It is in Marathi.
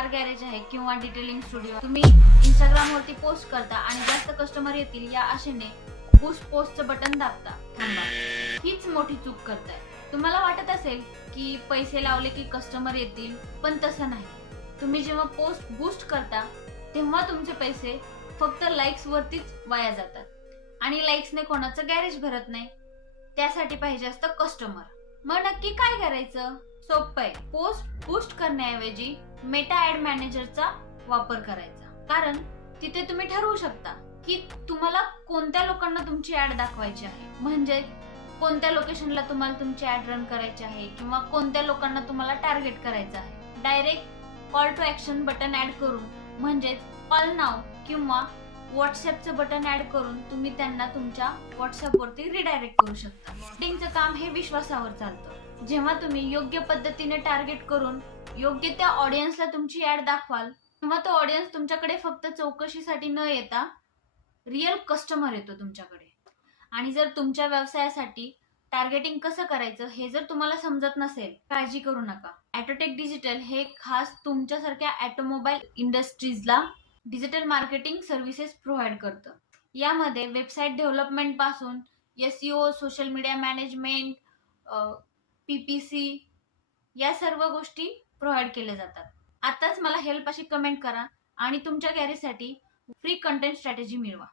कार गॅरेज आहे किंवा डिटेलिंग स्टुडिओ, तुम्ही इंस्टाग्राम वरती पोस्ट करता आणि जास्त कस्टमर येतील या आशेने बूस्ट पोस्टचं बटन दाबता. थांबा, हीच मोठी चूक करताय. तुम्हाला वाटत असेल की पैसे लावले की कस्टमर येतील, पण तसं नाही. तुम्ही जेव्हा पोस्ट बूस्ट करता तेव्हा तुमचे पैसे फक्त लाईक्स वरतीच वाया जातात आणि लाईक्सने कोणाचं गॅरेज भरत नाही. त्यासाठी पाहिजे असतं कस्टमर. मग नक्की काय करायचं? सोपं आहे. पोस्ट बूस्ट करण्याऐवजी मेटा ऍड मॅनेजरचा वापर करायचा. कारण तिथे तुम्ही ठरवू शकता की तुम्हाला कोणत्या लोकांना तुमची ऍड दाखवायची आहे, म्हणजे कोणत्या लोकेशनला तुम्हाला तुमची ऍड रन करायची आहे किंवा कोणत्या लोकांना तुम्हाला टार्गेट करायचं आहे. Direct call to action button add करून, म्हणजेच कॉल नाव किंवा व्हॉट्सअपचं बटन ऍड करून तुम्ही त्यांना तुमच्या व्हॉट्सअपवरती रिडायरेक्ट करू शकता. मार्केटिंगचं काम हे विश्वासावर चालतं. जेव्हा तुम्ही योग्य पद्धतीने टार्गेट करून योग्य त्या ऑडियन्सला तुमची ऍड दाखवाल तेव्हा तो ऑडियन्स तुमच्याकडे फक्त चौकशीसाठी न येता रिअल कस्टमर येतो तुमच्याकडे. आणि जर तुमच्या व्यवसायासाठी टार्गेटिंग कसं करायचं हे जर तुम्हाला समजत नसेल, काळजी करू नका. ॲटोटेक डिजिटल हे खास तुमच्यासारख्या ऑटोमोबाईल इंडस्ट्रीजला डिजिटल मार्केटिंग सर्व्हिसेस प्रोव्हाइड करतं. यामध्ये वेबसाईट डेव्हलपमेंट पासून SEO, social media management, PPC या सर्व गोष्टी प्रोव्हाइड केल्या जातात. आताच मला हेल्प अशी कमेंट करा आणि तुमच्या गॅरेजसाठी फ्री कंटेंट स्ट्रॅटेजी मिळवा.